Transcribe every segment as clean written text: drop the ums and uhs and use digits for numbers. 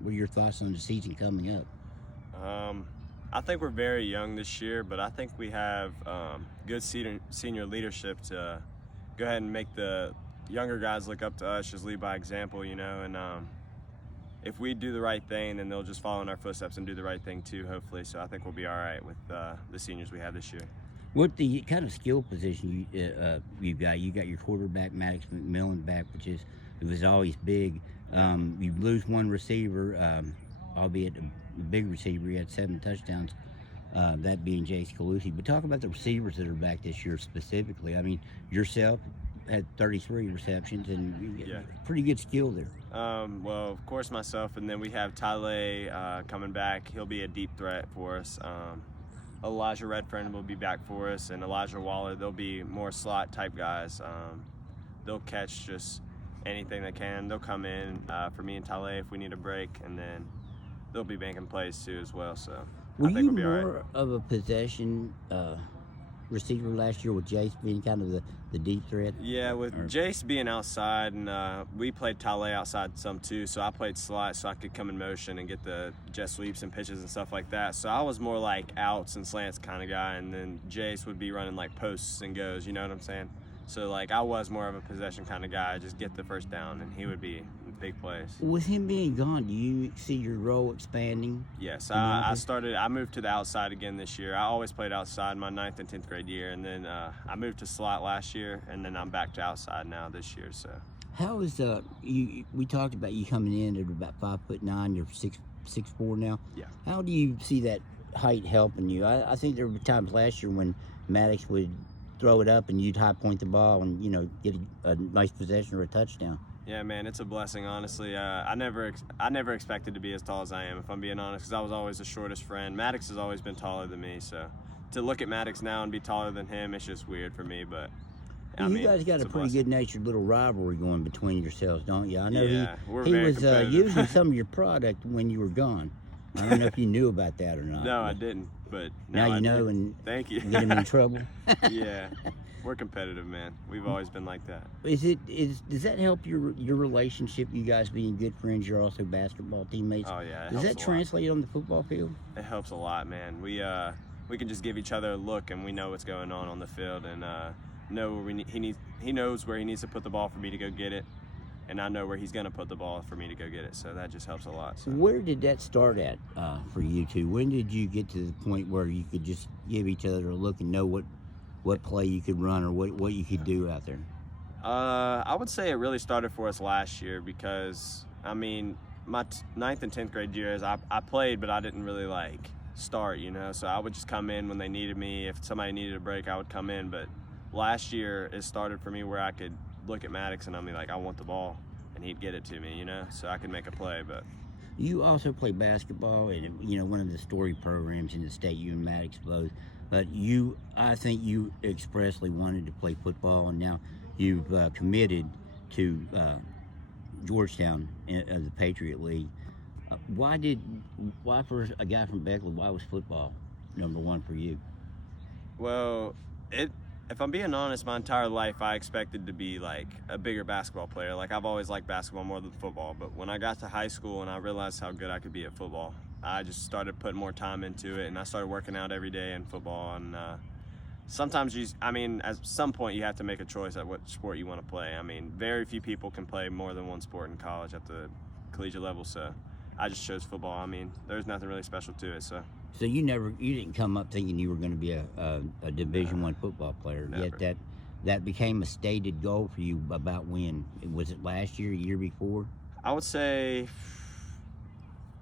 What are your thoughts on the season coming up? I think we're very young this year, but I think we have good senior leadership to go ahead and make the younger guys look up to us, just lead by example, and if we do the right thing, then they'll just follow in our footsteps and do the right thing too, hopefully. So I think we'll be all right with the seniors we have this year. What the kind of skill position you've got? You got your quarterback Maddex McMilen back, it was always big. You lose one receiver, albeit a big receiver. He had 7 touchdowns. That being Jace Calusi. But talk about the receivers that are back this year specifically. I mean, yourself had 33 receptions, and you get pretty good skill there. Well, of course, myself, and then we have Tyler coming back. He'll be a deep threat for us. Elijah Redfern will be back for us, and Elijah Waller. They'll be more slot type guys. They'll catch just anything they can. They'll come in for me and Tyler if we need a break, and then they'll be making plays too as well. So Were I think you we'll be all more right. of a possession receiver last year with Jace being kind of the deep threat? Yeah, with Jace being outside, and we played Tyler outside some too, so I played slot so I could come in motion and get the jet sweeps and pitches and stuff like that. So I was more like outs and slants kind of guy, and then Jace would be running like posts and goes, you know what I'm saying? So like I was more of a possession kind of guy, just get the first down, and he would be big plays. With him being gone, do you see your role expanding? Yes, I moved to the outside again this year. I always played outside my 9th and 10th grade year, and then I moved to slot last year, and then I'm back to outside now this year. So how is you? We talked about you coming in at about 5'9". You're 6'4" now. Yeah. How do you see that height helping you? I think there were times last year when Maddex would throw it up and you'd high point the ball and get a nice possession or a touchdown. Yeah, man, it's a blessing, honestly. I never expected to be as tall as I am, if I'm being honest, because I was always the shortest friend. Maddex has always been taller than me, so to look at Maddex now and be taller than him, it's just weird for me. But you guys got a pretty good-natured little rivalry going between yourselves, don't you? I know he was using some of your product when you were gone. I don't know if you knew about that or not. No, I didn't, but now you know, and thank you. Get him in trouble. Yeah. We're competitive, man. We've always been like that. Does that help your relationship? You guys being good friends, you're also basketball teammates. Oh yeah. Does that translate on the football field? It helps a lot, man. We can just give each other a look, and we know what's going on the field, and know where he knows where he needs to put the ball for me to go get it, and I know where he's gonna put the ball for me to go get it. So that just helps a lot. So. Where did that start at for you two? When did you get to the point where you could just give each other a look and know what play you could run or what you could do out there? I would say it really started for us last year because, I mean, my 9th and 10th grade years, I played, but I didn't really start, so I would just come in when they needed me. If somebody needed a break, I would come in. But last year it started for me where I could look at Maddex and I'd be like, I want the ball, and he'd get it to me, so I could make a play. But you also play basketball and one of the story programs in the state, you and Maddex both. But I think you expressly wanted to play football, and now you've committed to Georgetown of the Patriot League. Why for a guy from Beckley, why was football number one for you? Well, if I'm being honest, my entire life I expected to be a bigger basketball player. I've always liked basketball more than football, but when I got to high school and I realized how good I could be at football, I just started putting more time into it, and I started working out every day in football. And sometimes at some point you have to make a choice at what sport you want to play. I mean, very few people can play more than one sport in college at the collegiate level, so I just chose football. I mean, there's nothing really special to it. So you didn't come up thinking you were going to be a Division I football player. Never. Yet that became a stated goal for you. About when? Was it last year, year before? I would say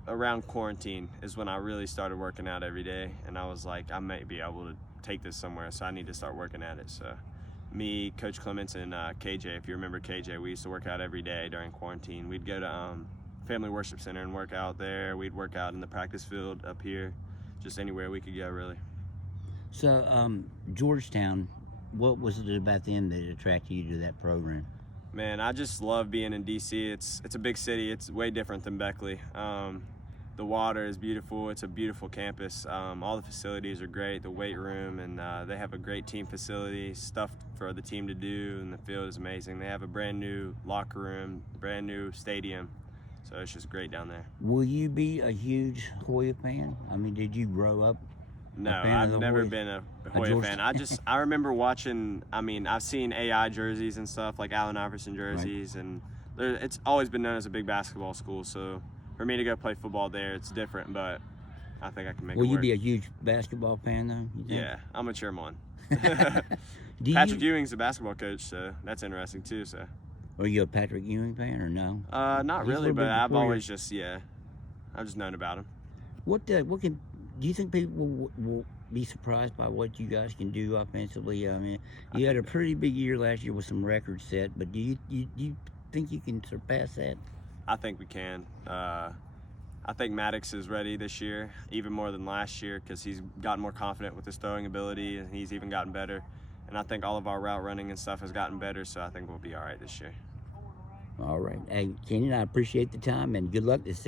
around quarantine is when I really started working out every day, and I was like, I might be able to take this somewhere, so I need to start working at it. So me, Coach Clements, and KJ, if you remember KJ, we used to work out every day during quarantine. We'd go to Family Worship Center and work out there. We'd work out in the practice field up here, just anywhere we could go, really. So Georgetown, what was it about them that attracted you to that program? Man, I just love being in DC. It's a big city. It's way different than Beckley. The water is beautiful. It's a beautiful campus. All the facilities are great, the weight room, and they have a great team facility, stuff for the team to do, and the field is amazing. They have a brand new locker room, brand new stadium. So it's just great down there. Will you be a huge Hoya fan? I mean, did you grow up? No, fan of I've the never Hoyas? been a Hoya fan. I remember watching. I mean, I've seen AI jerseys and stuff like Allen Iverson jerseys, and it's always been known as a big basketball school. So for me to go play football there, it's different, but I think I can make it Will you work. be a huge basketball fan though? You think? Yeah, I'm a chairman. Do Patrick you, Ewing's a basketball coach, so that's interesting too. So are you a Patrick Ewing fan or no? not He's a really, little but bit I've before your- always just I've just known about him. What can do you think people will be surprised by what you guys can do offensively? I mean, you had a pretty big year last year with some records set, but do you think you can surpass that? I think we can. I think Maddex is ready this year, even more than last year, because he's gotten more confident with his throwing ability, and he's even gotten better. And I think all of our route running and stuff has gotten better, so I think we'll be all right this year. All right. Hey, Keynan, I appreciate the time and good luck this season.